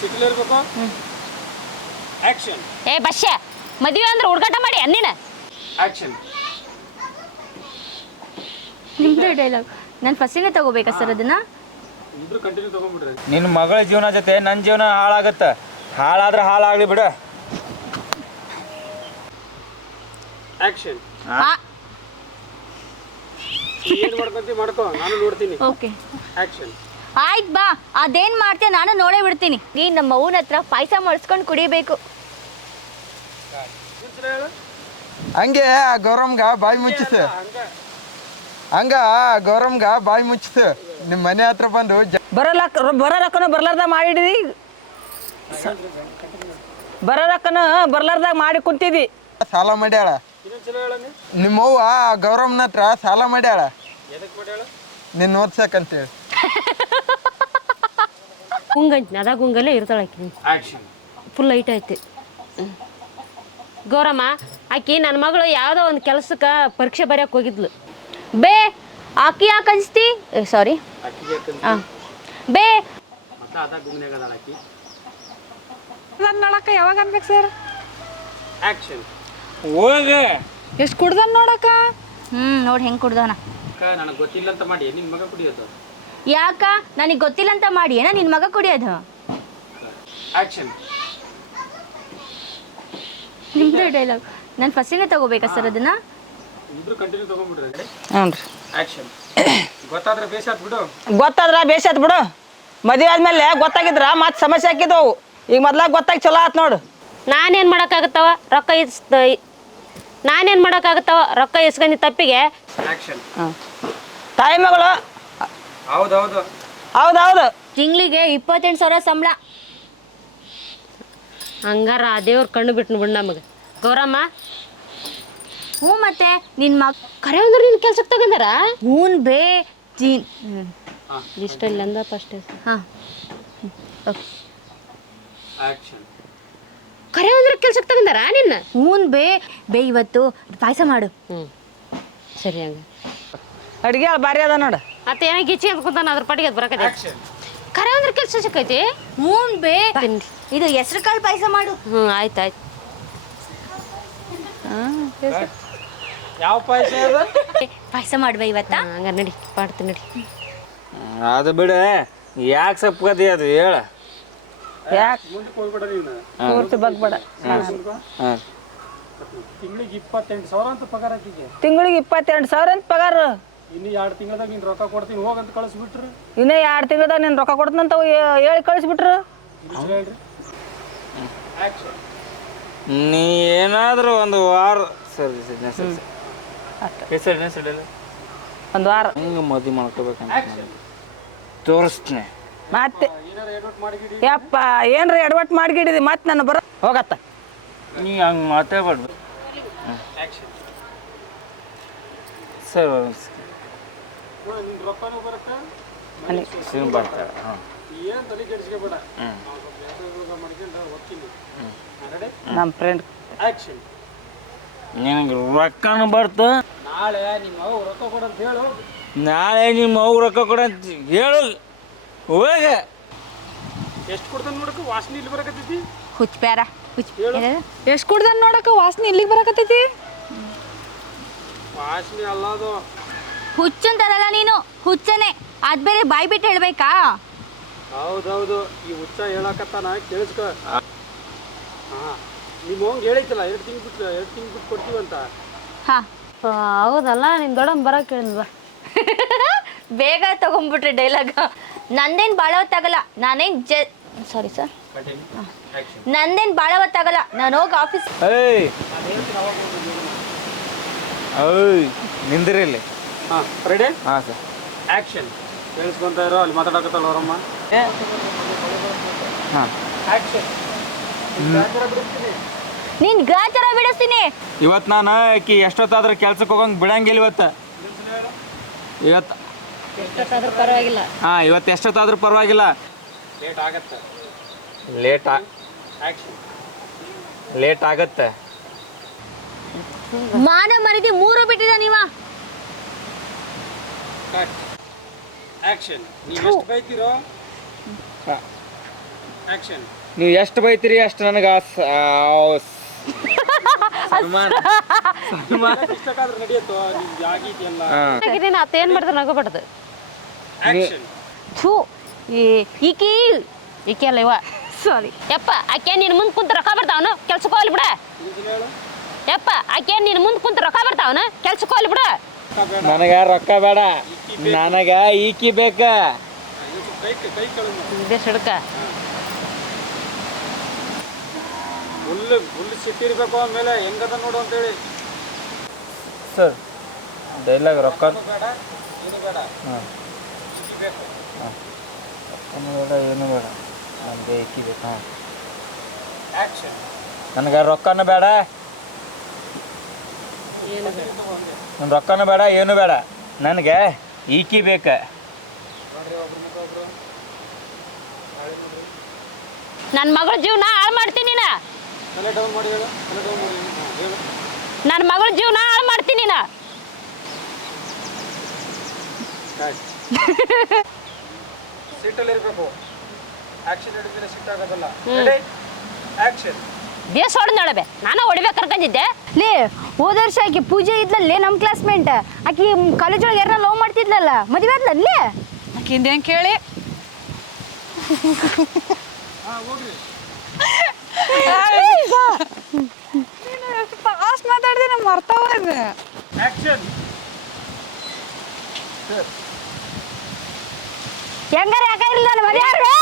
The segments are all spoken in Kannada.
ಸಿಟಿಲಿ ಇರ್ಬೇಕು. ಆಕ್ಷನ್. ಏ ಬಶ್ಯ ಮದುವೆ ಅಂದ್ರೆ ಹುಡುಗಾಟ ಮಾಡಿ ಅನ್ನಿನ. ಆಕ್ಷನ್. ನಿಮ್ದು ಡೈಲಾಗ್ ನಾನು ಫಸ್ಟಿನೇ ತಗೋಬೇಕಾ ಸರ್ ಅದನ್ನ? ಇಬ್ರು ಕಂಟಿನ್ಯೂ ತಗೊಂಡ್ಬಿಡ್ರಿ. ನಿನ್ನ ಮಗಳ ಜೀವನ ಜೊತೆ ನನ್ನ ಜೀವನ ಹಾಳಾಗತ್ತ. ಹಾಳಾದ್ರೆ ಹಾಳಾಗ್ಲಿ ಬಿಡ. ಆಕ್ಷನ್. ಏನು ಮಾಡ್ಕೊಂತಿ ಮಾಡ್ಕೋ, ನಾನು ನೋಡ್ತೀನಿ. Okay action. ಆಯ್ತು ಬಾ, ಅದೇನ್ ಮಾಡ್ತೀಯ ನಾನು ನೋಡೇ ಬಿಡ್ತೀನಿ. ನೀನ್ ನಮ್ಮ ಅವ್ವನ ಹತ್ರ ಪಾಯಸ ಮಾಡಿಸ್ಕೊಂಡು ಕುಡಿಬೇಕು. ಹಂಗೆ ಗೌರಮ್ಗ ಬಾಯಿ ಮುಚ್ಚಿಸ. ಹಂಗ ಗೌರಮ್ಗ ಬಾಯಿ ಮುಚ್ಚಿಸ. ನಿಮ್ಮ ಮನೆ ಹತ್ರ ಬಂದು ಬರೋರಕ್ಕನ ಬರ್ಲಾರ್ದಾಗ ಮಾಡಿಡಿ. ಬರೋರಕ್ಕನ ಬರ್ಲಾರ್ದಾಗ ಮಾಡಿ ಕುಂತಿದ್ದಿ. ಸಾಲ ಮಾಡ್ಯಾಳ. ನಿಮ್ಮವ್ವ ಗೌರಮ್ನ ಹತ್ರ ಸಾಲ ಮಾಡ್ಯಾಳ. ನಿನ್ನ ಓದ್ಸಕ್ಕಂತೇಳಿ. ಗುಂಗಂತ ಅದ ಗುಂಗಲ್ಲೇ ಇರ್ತಾಳೆ ಆಕಿ. ಆಕ್ಷನ್. ಫುಲ್ ಲೈಟ್ ಐತಿ. ಗೌರಮ್ಮ ಆಕಿ ನನ್ನ ಮಗಳು ಯಾವುದೋ ಒಂದು ಕೆಲಸಕ್ಕೆ ಪರೀಕ್ಷೆ ಬರೆಯಕ್ಕೆ ಹೋಗಿದ್ಲು. ಬೇ ಆಕಿ ಯಾಕೆ ಅನ್ಸ್ತಿ? ಸಾರಿ ಬೇ ಮತ್ತೆ ಅದ ಗುಂಗ್ನಾಗ ಆಕಿ. ನನ್ನ ನೋಡಕ್ಕ ಯಾವಾಗ ಅನ್ಬೇಕು ಸರ್? ಆಕ್ಷನ್. ಹೋಗ ಎಷ್ಟು ಕುಡ್ದನ್ ನೋಡಕ್ಕ. ನೋಡಿ ಹೆಂಗ್ ಕುಡ್ದವನ. ನನಗೆ ಗೊತ್ತಿಲ್ಲ ಅಂತ ಮಾಡಿ ನಿನ್ನ ಮಗ ಕುಡಿಯೋದು. ಯಾಕ ನನಗೆ ಗೊತ್ತಿಲ್ಲ ಅಂತ ಮಾಡಿ ಏನ ನಿನ್ ಮಗ ಕುಡಿಯೋದು? ಆಕ್ಷನ್. ನಿಮ್ದು ಡೈಲಾಗ್ ನಾನು ಫಸ್ಟಿನೇ ತಗೋಬೇಕಾ ಸರ್ ಅದನ್ನ? ಇಬ್ರು ಕಂಟಿನ್ಯೂ ತಗೊಂಡ್ಬಿಡ್ರಿ. ಹ್ಞೂ ರೀ. ಆಕ್ಷನ್. ಗೊತ್ತಾದ್ರೆ ಬೇಸಾತ್ ಬಿಡು. ಗೊತ್ತಾದ್ರ ಬೇಸತ್ ಬಿಡು. ಮದುವೆ ಆದ್ಮೇಲೆ ಗೊತ್ತಾಗಿದ್ರ ಮತ್ತೆ ಸಮಸ್ಯೆ ಹಾಕಿದ್ವು. ಈಗ ಮೊದ್ಲಾಗ ಗೊತ್ತಾಗಿ ಚಲೋ ಆತ್ ನೋಡು. ನಾನೇನು ಮಾಡೋಕ್ಕಾಗತ್ತವ ರೊಕ್ಕ ಇಸ್ಕೊಂಡಿ ತಪ್ಪಿಗೆ. ಆಕ್ಷನ್. ತಾಯಿ ಮಗಳು. ಹೌದೌದು. ಹೌದೌದು. ತಿಂಗಳಿಗೆ 28,000 ಸಂಬಳ. ಹಂಗಾರ ಆ ದೇವ್ರ ಕಣ್ಣು ಬಿಟ್ಟು ಬಿಡು ನಮಗೆ. ಗೌರಮ್ಮ ಹ್ಞೂ ಮತ್ತೆ ನಿನ್ ಮಗ ಕರೆ ಅಂದ್ರೆ ನಿನ್ನ ಕೆಲ್ಸಕ್ಕೆ ತಗೊಂಡಾರ? ಹೂನ್ ಬೇ ಇಷ್ಟಲ್ಲ ಅಂದ ಫಸ್ಟ್. ಹಾಂ ಆಕ್ಷನ್. ಕರೆ ಅಂದ್ರೆ ಕೆಲ್ಸಕ್ಕೆ ತಗೊಂಡಾರ ನಿನ್ನ? ಹೂನ್ ಬೇ ಇವತ್ತು ಪಾಯಸ ಮಾಡು. ಸರಿ ಹಂಗ ಅಡ್ಗೆ ಭಾರಿ ಅದ ನೋಡು. ಮತ್ತೆ ಏನೋ ಗಿಚ್ಚಿ ಅಂದ್ಕೊಂತಾನ ಅದ್ರ ಪಟ್ಟಿಗೆ ಅದು ಬರಕತ್ತೆ. ಆಕ್ಷನ್. ಕರೆ ಅಂದ್ರೆ ಕೆಲ್ಸ ಸಿಕ್ಕೈತಿ. ಹೂನ್ ಬೇ ಇದು ಹೆಸರು ಕಾಳು ಪಾಯಸ ಮಾಡು. ಆಯ್ತು. ಯಾವ ಪಾಯಸ ಅದ? ಪಾಯಸ ಮಾಡುವ ಇವತ್ತ. ಹಂಗಾರೆ ನಡಿ ಮಾಡ್ತೀನಿ ನಡಿ. ಅದು ಬಿಡ. ಯಾಕೆ ಸಪ್ಕತಿ ಅದು ಹೇಳ. ಯಾಕೆ ಮುಂದಕ್ಕೆ ಹೋಗ್ಬೇಡ ನೀನು. ಪೂರ್ತಿ ಬಗ್ಬೇಡ. ತಿಂಗಳಿಗೆ 28,000 ಅಂತ ಪಗಾರ ಹಾಕಿಗೆ. ತಿಂಗಳಿಗೆ 28,000 ಅಂತ ಪಗಾರ. ಇನ್ನು 2 ತಿಂಗಳದಾಗ ನೀನು ರೊಕ್ಕ ಕೊಡ್ತೀನಿ ಹೋಗಂತ ಕಳಿಸ್ಬಿಟ್ರು. ಇನ್ನೇ 2 ತಿಂಗಳದಾಗ ನೀನು ರೊಕ್ಕ ಕೊಡ್ತಂತ ಹೇಳಿ ಕಳಿಸ್ಬಿಟ್ರು. ಹೇಳ್ರಿ. ಆಕ್ಷನ್. ನೀ ಏನಾದರೂ ಒಂದು ವಾರ ಸರಿ ಒಂದು ವಾರ ಹಿಂಗೆ ಮದುವೆ ಮಾಡ್ಕೋಬೇಕಂತ ತೋರಿಸ್ತೀನಿ. ಮತ್ತೆ ಏನಾರ ಎಡವಟ್ ಮಾಡಿಗಿಡಿ. ಯಪ್ಪ ಏನ್ರ ಎಡವಟ್ ಮಾಡಿಗಿಡಿದಿ ಮತ್ತೆ ನಾನು ಬರೋ ಹೋಗತ್ತ. ನೀ ಹಂಗೆ ಮಾತಾಡ್ಬಾರ್ದು. ಆಕ್ಷನ್. ಸರ್ ನಿನ್ನ ರೊಕ್ಕನೂ ಬರುತ್ತೆ. ಬರ್ತಾರೆ. ಹಾಂ ಏನು ತಲೆ ಕೆಡಿಸ್ಕೋಬೇಡ. ಮಾಡ್ಕೊಂಡು ಹೋಗ್ತೀನಿ. ನಮ್ಮ ಫ್ರೆಂಡ್. ಆಕ್ಷನ್. ನಿನಗೆ ರೊಕ್ಕನೂ ಬರ್ತು. ನಾಳೆ ನಿಮ್ಮ ಅವ್ವ ರೊಕ್ಕ ಕೊಡಂತ ಹೇಳು. ನಾಳೆ ನಿಮ್ಮ ಅವ್ಗ ರೊಕ್ಕ ಕೊಡಂತ ಹೇಳು. ಹೋಗ ಎಷ್ಟು ಕೊಡ್ತಾನೆ ನೋಡಕ್ಕೆ ವಾಸನೆ ಇಲ್ಲಿ ಬರಕತ್ತೈತಿ. ಹುಚ್ಚಪ್ಯಾರ ಎಷ್ಟು ಕುಡ್ದನ್ ನೋಡಕ್ಕ ವಾಸನೆ ಇಲ್ಲಿಗೆ ಬರಕತ್ತೈತಿ. ವಾಸನೆ ಅಲ್ಲ ಅದು. ಹುಚ್ಚಂತಾರಲ್ಲ ನೀನು, ಹುಚ್ಚನೆ. ಅದ್ ಬೇರೆ ಬಾಯ್ ಬಿಟ್ಟು ಹೇಳ್ಬೇಕಾ? ಹೌದೌದು. ಈ ಹುಚ್ಚ ಹೇಳಕತ್ತಾನ ಕೇಳಿಸ್ಕೊ. ಹಾಂ ನಿಮ್ಮ ಅವ್ಗೆ ಹೇಳಿತ್ತಲ್ಲ 2 ತಿಂಗಳು ಬಿಟ್ಟು ಕೊಡ್ತೀವಂತ. ಹಾಂ ಹೌದಲ್ಲ ನಿನ್ನ ದೊಡ್ಡಮ್ಮ ಬರೋಕೆ ಹೇಳಿದ್ವಾ? ಬೇಗ ತಗೊಂಡ್ಬಿಟ್ರೆ ಡೈಲಾಗ್. ನಂದೇನು ಭಾಳ ಹೊತ್ತಾಗಲ್ಲ. ನಾನೇನು ಸಾರಿ ಸರ್, ನಂದೇನು ಭಾಳ ಹೊತ್ತಾಗಲ್ಲ. ನಾನು ಹೋಗಿ ಆಫೀಸ್. ನಿಂದಿರಲ್ಲಿ. ಹಾಂ ರೆಡಿ. ಹಾಂ ಸರ್. ಆಕ್ಷನ್. ಕೇಳಿಸ್ಕೊಂತ ಇರೋ ಅಲ್ಲಿ ಮಾತಾಡಕತ್ತಲ್ಲ ಅವರಮ್ಮ. ಹಾಂ ಆಕ್ಷನ್. ನೀನು ಗಾಚಾರ ಬಿಡಿಸ್ತೀನಿ. ಇವತ್ತು ನಾನು ಆಕಿ ಎಷ್ಟೊತ್ತಾದ್ರೂ ಕೆಲ್ಸಕ್ಕೆ ಹೋಗಂಗೆ ಬಿಡಂಗಿಲ್ಲ ಇವತ್ತು. ಎಷ್ಟೊತ್ತಾದ್ರೂ ಪರವಾಗಿಲ್ಲ. ಹಾಂ ಇವತ್ತು ಎಷ್ಟೊತ್ತಾದ್ರೂ ಪರವಾಗಿಲ್ಲ. ಲೇಟ್ ಆಗತ್ತೆ. ಲೇಟ್ ಆಗತ್ತೆ. ಮಾನ ಮರಿದಿ 3 ಬಿಟ್ಟಿದ ನೀವ. ಆಕ್ಷನ್. ನೀವು ಎಷ್ಟು ಬೈತೀರೋ ಆಕ್ಷನ್. ನೀವು ಎಷ್ಟು ಬೈತೀರಿ ಅಷ್ಟು ನನಗೆ ಸನ್ಮಾನ ಇಷ್ಟಕ್ಕಾದ್ರೆ ನಡೆಯುತ್ತೋ ನಿಮ್ಗೆ ಆಗೀತಿಯಲ್ಲ. ನೀನು ಅತ್ತೇನು ಮಾಡಿದ್ರೆ ನಗೋಬಾರ್ದು. ಆಕ್ಷನ್. ಥೂ ಈಕಿ ಅಲ್ಲ ಇವ ಸಾರಿ ಯಪ್ಪ ಆಕೆ ನೀನು ಮುಂದೆ ಕುಂತ ರೊಕ್ಕ ಬರ್ತಾವನು ಕೆಲ್ಸಕ್ಕೆ ಹೋಗ್ಲಿ ಬಿಡ. ಯಪ್ಪ ಆಕೆ ನೀನು ಮುಂದೆ ಕುಂತ ರೊಕ್ಕ ಬರ್ತಾವನು ಕೆಲ್ಸಕ್ಕೆ ಹೋಗ್ಲಿ ಬಿಡ. ನನಗೆ ರೊಕ್ಕ ಬೇಡ, ನನಗೆ ಈಕಿ ಬೇಕ. ಕೈ ಕೆಳಗೆ ಇದೇ ಸಿಡ್ಕ ಫುಲ್ ಸಿಟ್ಟಿರ್ಬೇಕು ಆಮೇಲೆ ಹೆಂಗದ ನೋಡು ಅಂತೇಳಿ. ಸರ್ ಡೈಲಾಗ್ ರೊಕ್ಕ ಬೇಡ ಏನು ಬೇಡ. ಹಾಂ ಈಕಿ ಬೇಕು. ರೊಕ್ಕನೂ ಬೇಡ ಏನು ಬೇಡ, ನನಗೆ ಈಕಿ ಬೇಕು. ಹಾಂ ಆಕ್ಷನ್. ನನಗೆ ರೊಕ್ಕನೂ ಬೇಡ, ನನ್ನ ರೊಕ್ಕನೂ ಬೇಡ ಏನು ಬೇಡ, ನನಗೆ ಈಕಿ ಬೇಕ. ನನ್ನ ಮಗಳ ಜೀವನ ಹಾಳು ಮಾಡ್ತೀನಿ ನೀನು. ತಲೆ ಡೌನ್ ಮಾಡಿ ಹೇಳು. ತಲೆ ಡೌನ್ ಮಾಡಿ ಹೇಳು. ನನ್ನ ಮಗಳ ಜೀವನ ಹಾಳು ಮಾಡ್ತೀನಿ ನೀನು. ಸೀಟಲ್ಲಿ ಇರಬೇಕು. ಆಕ್ಷನ್ ಹಿಡಿದ್ರೆ ಸಿಟ್ಟಾಗೋದಲ್ಲ. ಆಕ್ಷನ್. ದೇಶ ಹೊಡೆದ್ ನೋಡಬೆ ನಾನು ಹೊಡಿಬೇಕು ಕರ್ಕೊಂಡಿದ್ದೆ. ಲೇ ಹೋದ ವರ್ಷ ಆಕಿ ಪೂಜೆ ಇದ್ಲಲ್ಲೇ ನಮ್ಮ ಕ್ಲಾಸ್ಮೇಟ್ ಆಕಿ ಕಾಲೇಜ್ ಒಳಗೆ ಯಾರನ್ನ ಲವ್ ಮಾಡ್ತಿದ್ಲಲ್ಲ, ಮದುವೆ ಆದ್ಲಲ್ಲೇ ಆಕೆ ಹಿಂದೇನು ಕೇಳಿ ಎಷ್ಟು ಫಾಸ್ಟ್ ಮಾತಾಡಿದೆ ನಮ್ಮ ಮರ್ತಾವ. ಆಕ್ಷನ್. ಹೆಂಗಾರ ಯಾಕಾಗಿಲ್ಲ ನಾನು ಮದುವೆ ಆಗ್ರೆ.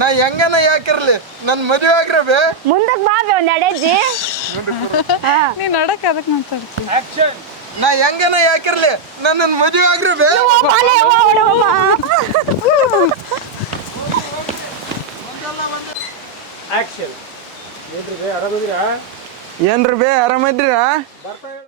ನಾ ಹೆಂಗನ ಯಾಕಿರ್ಲಿ ನನ್ನ ಮದುವೆ ಆಗ್ರಬೇ. ಮುಂದಕ್ಕೆ ಬಾ ಬೇ ಒಂದು ಎಡೆಜ್ಜಿ. ನೀ ನಡಕ್ಕೆ ಅದಕ್ಕೆ ಮಾತಾಡ್ತೀನಿ. ಆಕ್ಷನ್. ನಾ ಹೆಂಗನ ಯಾಕಿರ್ಲಿ ನನ್ನ ಮದುವೆ ಆಗ್ರಬೇ. ಆಕ್ಷನ್. ಏನ್ರಿ ಆರಾಮದಿರಾ? ಏನ್ರಿ ಬೇ ಆರಾಮಿದ್ದೀರಾ? ಬರ್ತಾ ಹೇಳು.